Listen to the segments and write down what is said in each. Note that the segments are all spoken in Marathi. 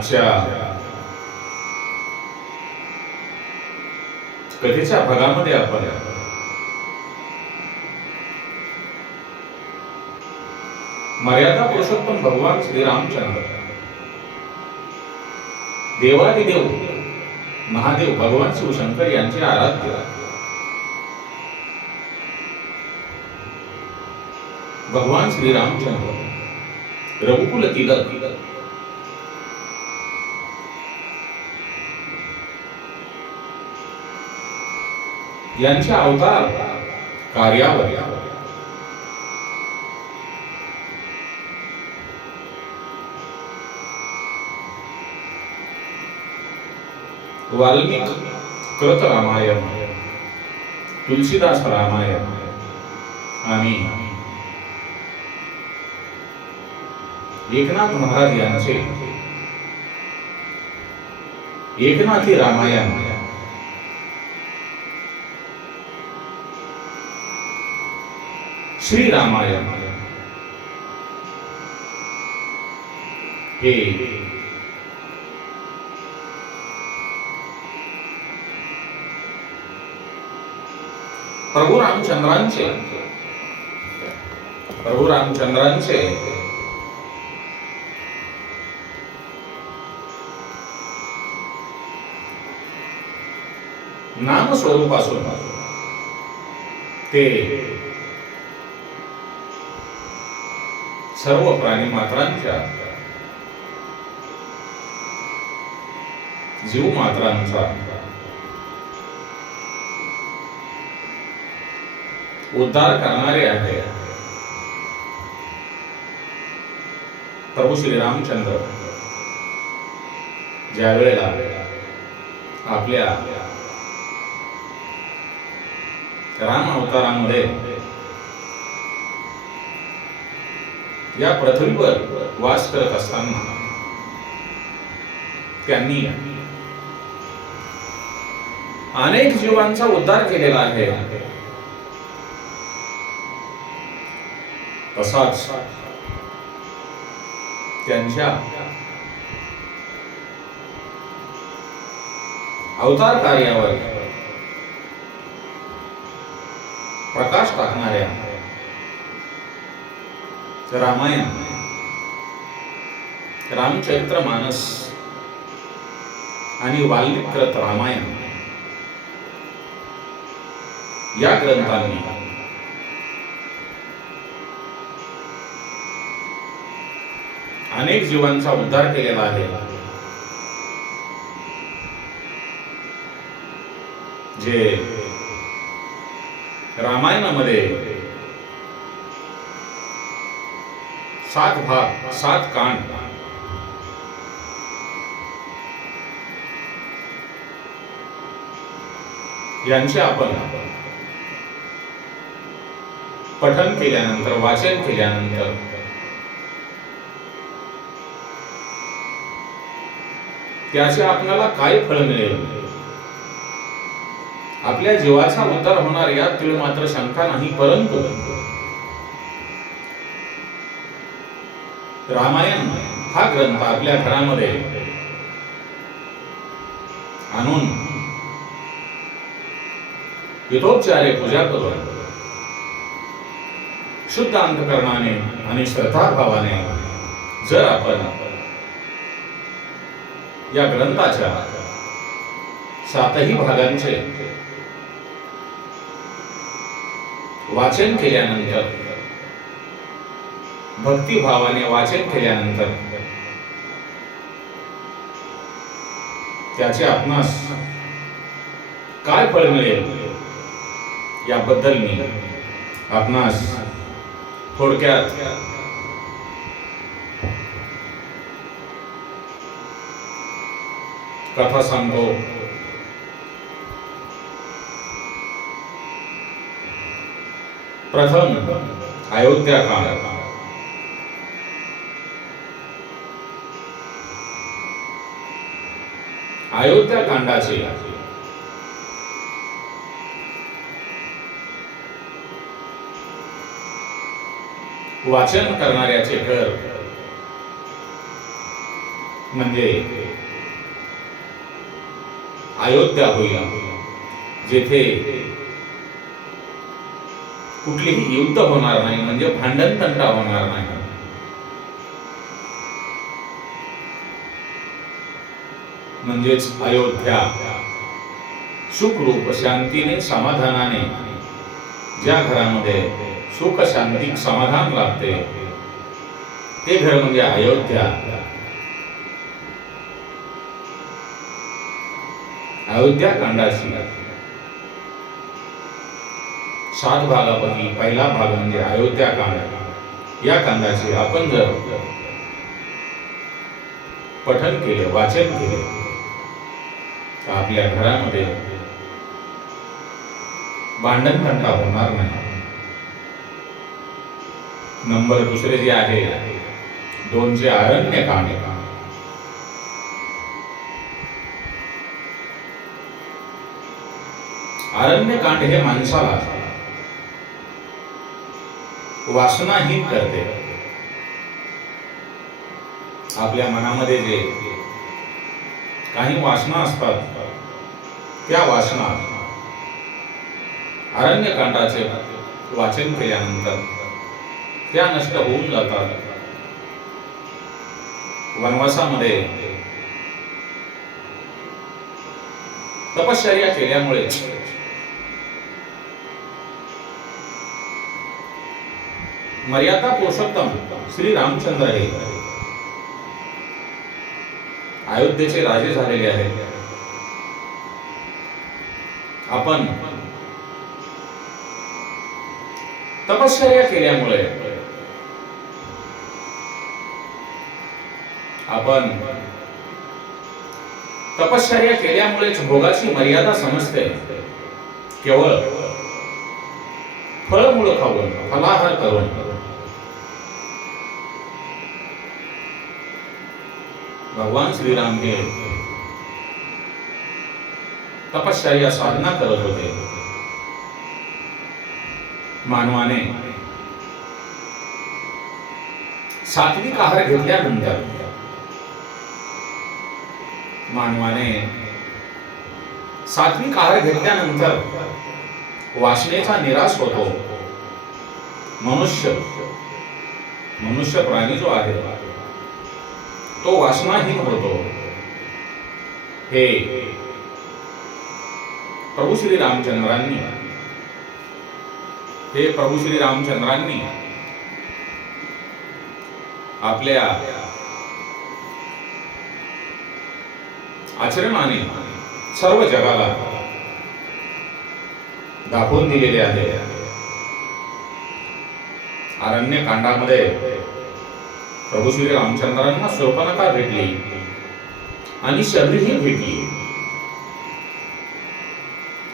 आजच्या कथेच्या भागामध्ये आपण मर्यादा पुरुषोत्तम भगवान श्री रामचंद्र देवादिदेव महादेव भगवान शिवशंकर यांचे आराध्य भगवान श्री रामचंद्र रघुकुल तिलक यांच्या अवतार कार्यावर. वाल्मिक कृत रामायण तुलसीदास रामायण आणि एकनाथ महाराज यांचे एकनाथी रामायण. श्री रामायण हे प्रभू रामचंद्रांचे प्रभू रामचंद्रांचे नाम स्वरूपासून ते सर्व प्राणी मात्रांच्या जीव मात्रांचा. उद्धार करणारे आहे. प्रभू श्री रामचंद्र ज्या वेळेला आपल्या राम अवतारामध्ये या पृथ्वीवर वास करत असताना त्यांनी अनेक जीवांचा उद्धार केलेला आहे. तसाच त्यांच्या अवतार कार्यावर प्रकाश टाकणाऱ्या रामायण. रामचरित्र मानस. आणि वाल्मिकृत रामायण. या ग्रंथांनी. अनेक जीवांचा उद्धार केलेला आहे. जे रामायणामध्ये सात भाग सात कांड. यांचे आपण पठन केल्यानंतर वाचन केल्यानंतर त्याचे आपल्याला काय फळ मिळेल? आपल्या जीवाचा उद्धार होणार यात तीळ मात्र शंका नाही परंतु रामायण हा ग्रंथ आपल्या घरामध्ये आणून यथोपचारे पूजा करून शुद्ध अंतकरणाने आणि श्रद्धाभावाने जर आपण या ग्रंथाच्या सातही भागांचे वाचन केल्यानंतर भक्तिभावाने वाचन केल्यानंतर. त्याचे आपणास काय फळ मिळेल? याबद्दल मी आपणास थोडक्यात कथा सांगतो. प्रथम अयोध्या काळ. अयोध्या कांडाचे. वाचन करणाऱ्याचे घर. म्हणजे अयोध्या होईल जेथे कुठलीही युद्ध होणार नाही म्हणजे भांडण तंटा होणार नाही. म्हणजेच अयोध्या. सुखरूप शांतीने समाधानाने ज्या घरामध्ये सुख शांती समाधान लाभते ते घर म्हणजे अयोध्या. अयोध्या कांडाची. सात भागापैकी पहिला भाग म्हणजे अयोध्या कांड. या कांडाचे आपण जर पठन केले वाचन केले आपल्या घरामध्ये भांडण तंटा होणार नाही. नंबर दुसरे जे आहे दोनचे अरण्य कामे. अरण्यकांड हे माणसाला वासनाहीन करते. आपल्या मनामध्ये जे काही वासना असतात. त्या वासना अरण्यकांडाचे वाचन केल्यानंतर त्या नष्ट होऊन जातात. वनवासामध्ये तपश्चर्या केल्यामुळे मर्यादा पुरुषोत्तम श्री रामचंद्र हे अयोध्येचे राजे झालेले आहेत. आपण तपश्चर्या केल्यामुळे आपण तपश्चर्या केल्यामुळेच भोगाची मर्यादा समजते. केवळ फळमुळं खाऊन फलाहार करून भगवान श्रीराम हे तपश्चर्या साधना करत होते. मानवाने सात्विक आहार घेतल्यानंतर मानवाने सात्विक आहार घेतल्यानंतर वासनेचा निराश होतो. मनुष्य मनुष्य प्राणी जो आहे तो वासनाहीन होतो. हे प्रभू श्री रामचंद्रांनी हे प्रभू श्री रामचंद्रांनी आपल्या आचरणाने सर्व जगाला दाखवून दिलेले आहे. अरण्य कांडामध्ये प्रभू श्री रामचंद्रांना शोपनका भेटले. आणि शबरीही भेटली.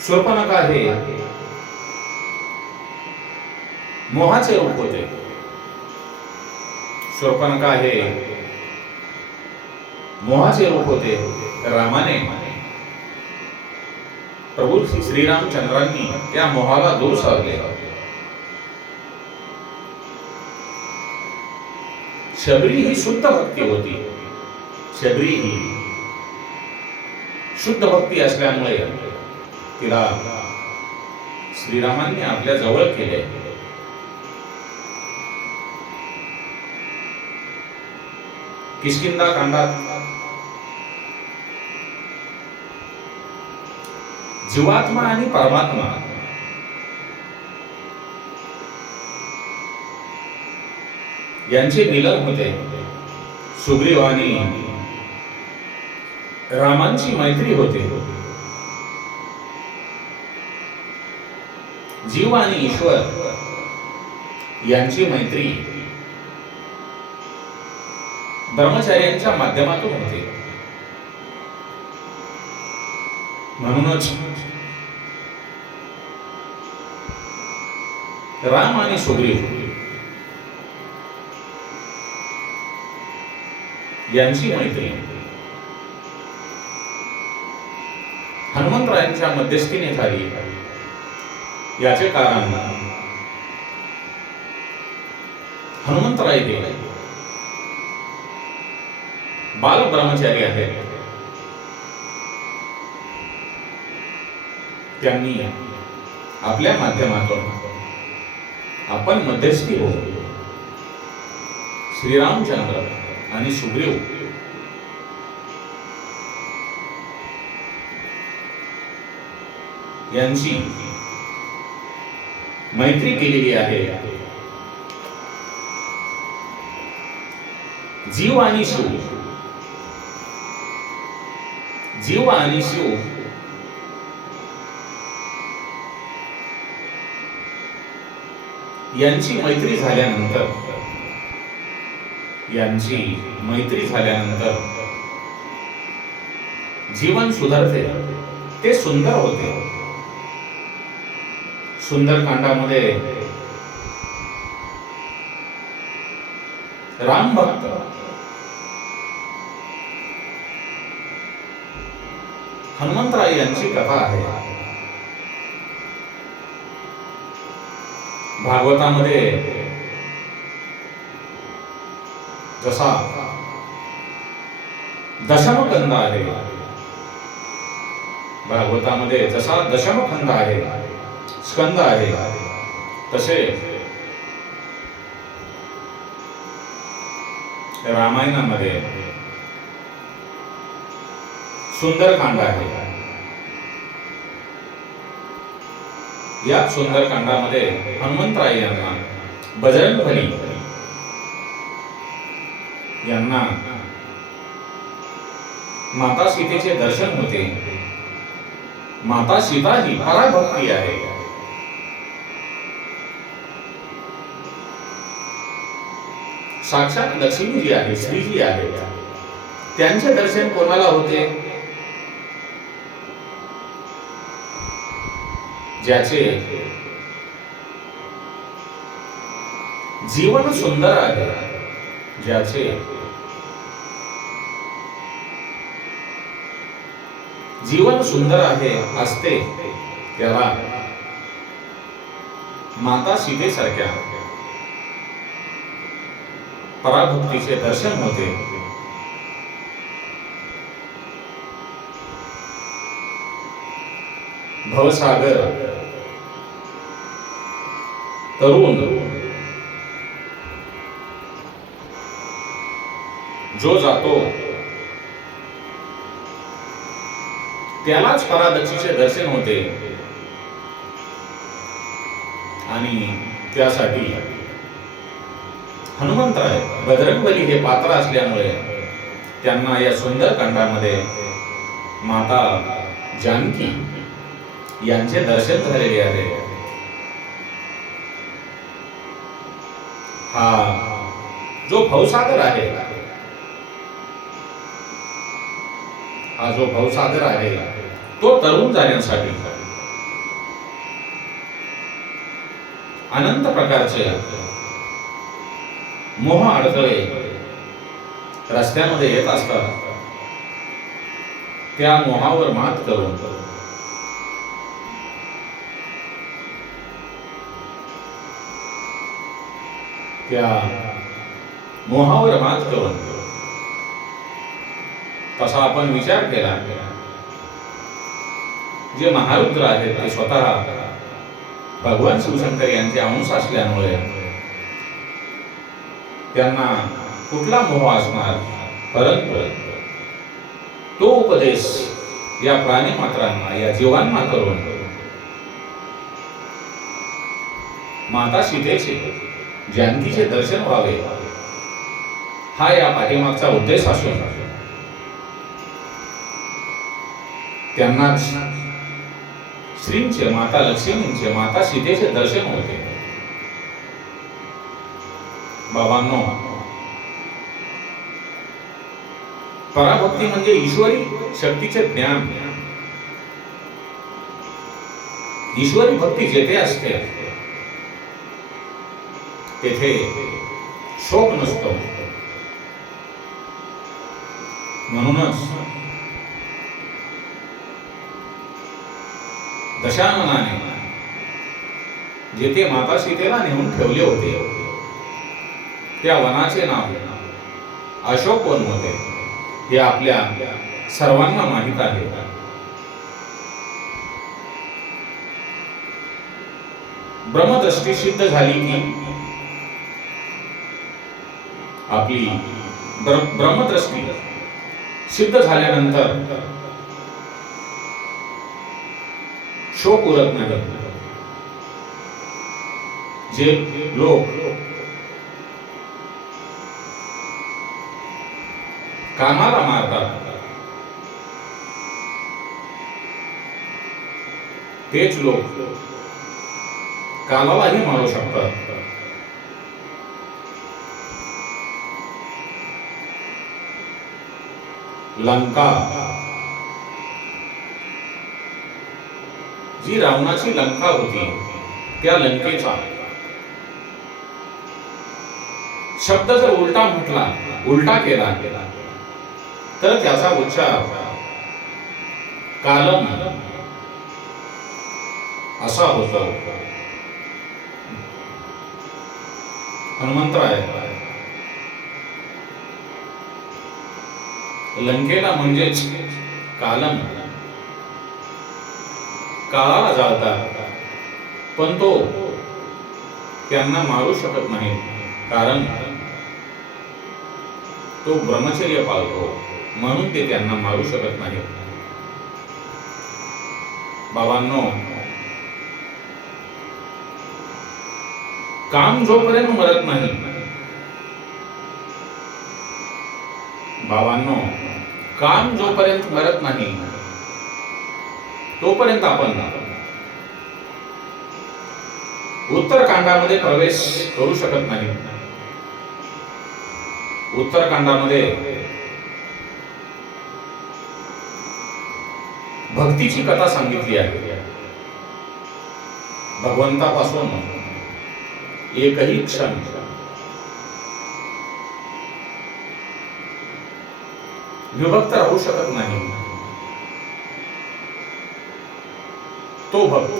शोपनका हे मोहाचे रूप होते. शोपनका हे मोहाचे रूप होते रामाने. प्रभू श्री- श्रीरामचंद्रांनी त्या मोहाला दूर साधले शबरी ही शुद्ध भक्ती होती. शबरी ही शुद्ध भक्ती असल्यामुळे तिला श्रीरामांनी आपल्या जवळ केले. किशकिंदा कांडात जीवात्मा आणि परमात्मा यांचे मिलन होते. सुग्रीव आणि रामांची मैत्री होते. जीव आणि ईश्वर यांची मैत्री ब्रह्मचार्यांच्या माध्यमातून होते. म्हणूनच राम आणि सुग्रीव यांची मैत्री. हनुमंतरायांच्या मध्यस्थीने झाली. याचे कारण हनुमंतराय हे बाल ब्रह्मचारी आहेत. त्यांनी आपल्या माध्यमातून आपण मध्यस्थी हो श्रीरामचंद्र आणि सुग्रीव. यांची मैत्री केलेली आहे. जीव आणि शिव. जीव आणि शिव. यांची मैत्री झाल्यानंतर यांची मैत्री झाल्यानंतर जीवन सुधारते. ते सुंदर होते. सुंदरकांडामध्ये राम भक्त. हनुमंतराय यांची कथा आहे. भागवतामध्ये जसा दशमखंड आहे. भागवतामध्ये जसा दशमखंड आहे स्कंद आहे तसे रामायणामध्ये सुंदरकांड आहे. या सुंदरकांडामध्ये हनुमंतराय यांना बजरंगबली यांना माता सीतेचे दर्शन होते. माता सीता ही पराभक्ती आहे. साक्षात लक्ष्मी जी आहे श्रीजी आहे त्यांचे दर्शन कोणाला होते? ज्याचे जीवन सुंदर आहे ज्याचे जीवन सुंदर आहे असते त्याला माता सीतेसारख्या. पराभक्तीचे दर्शन होते. भवसागर. तरुण. जो जातो त्यालाच परादक्षीचे दर्शन होते. आणि त्यासाठी हनुमंतराय बजरंगबली हे पात्र असल्यामुळे त्यांना या सुंदर कांडामध्ये माता जानकी यांचे दर्शन झालेले आहे. हा जो भवसागर आहे हा जो भवसागर आहे तो तरुण जाण्यासाठी अनंत प्रकारचे मोह अडथळे रस्त्यामध्ये येत असतात त्या मोहावर मात करून. त्या मोहावर मात करून. तसा आपण विचार केला. जे महारुद्र आहेत ते स्वतः भगवान शिवशंकर यांचे अंश असल्यामुळे त्यांना कुठला मोह असणार? परंतु तो उपदेश या प्राणी मात्रांना या जीवांना करून माता सीतेचे जानकीचे दर्शन व्हावे. हा या पाठीमागचा उद्देश असून त्यांनाच श्रींचे माता लक्ष्मींचे माता सीतेचे दर्शन होते. बाबांनो पराभक्ती म्हणजे ईश्वरी शक्तीचे ज्ञान. ईश्वरी भक्ती जेथे असते तेथे शोक नसतो. म्हणूनच दशाननाने जेथे माता सीतेला नेऊन ठेवले होते त्या वनाचे नाव अशोक वन होते हे आपल्या सर्वांना माहीत आहे. ब्रह्मदृष्टी सिद्ध झाली की आपली ब्रह्मदृष्टी सिद्ध झाल्यानंतर शोक उरत नाही जे लोक कामाला मारतात तेच लोक कालालाही मारू शकतात. लंका जी रावणाची लंका होती त्या लंकेचा. शब्द जर उलटा म्हटला उलटा केला तर त्याचा उच्चार कालम असा होतो. हनुमंतराय लंकेला म्हणजेच कालम. काळाला जाळतात पण तो त्यांना मारू शकत नाही कारण तो ब्रह्मचर्य पाळतो म्हणून ते त्यांना मारू शकत नाही. बाबांनो काम जोपर्यंत मरत नाही बाबांनो काम जोपर्यंत मरत नाही तोपर्यंत आपण उत्तरकांडामध्ये प्रवेश करू शकत नाही. उत्तरकांडामध्ये भक्तीची कथा सांगितली आहे. भगवंतापासून एकही क्षण विभक्त राहू शकत नाही. तो भक्त.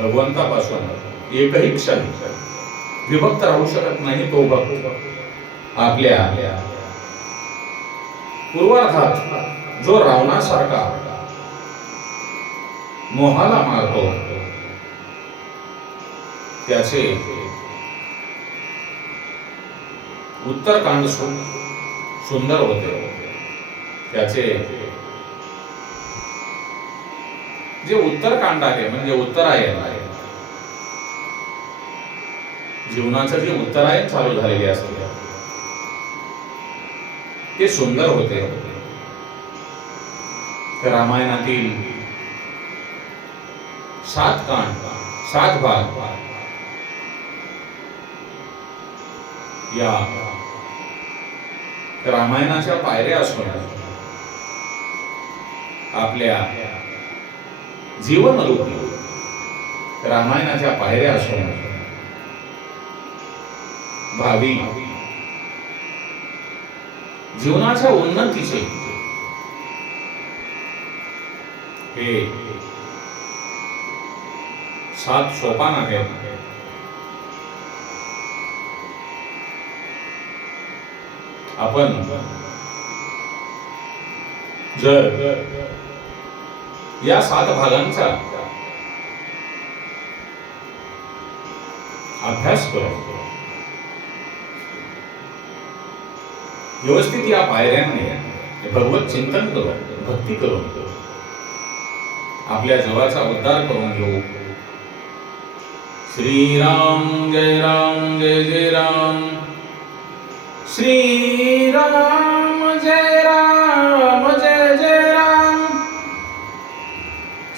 भगवंतापासून एकही क्षण विभक्त राहू शकत नाही तो भक्त. आपल्या पूर्वार्धात जो रावणासारखा मोहाला मारतो त्याचे उत्तरकांड सुंदर होते. त्याचे जे उत्तरकांड आहे म्हणजे उत्तरायण आहे. जीवनाचं जे उत्तरायण चालू झालेले असते. ते सुंदर होते. रामायणातील सात कांड सात भाग या रामायणाच्या पायऱ्या असून आपल्या जीवन रूपी रामायणाच्या पायऱ्या असून भावी जीवनाच्या उन्नतीचे हे सात सोपान आहेत आपण जर या सात भागांचा अभ्यास करू. व्यवस्थित या पायऱ्यांनी भगवत चिंतन करून भक्ती करून. आपल्या जवळचा उद्धार करून घेऊ. श्रीराम जय राम जय जय राम. श्रीराम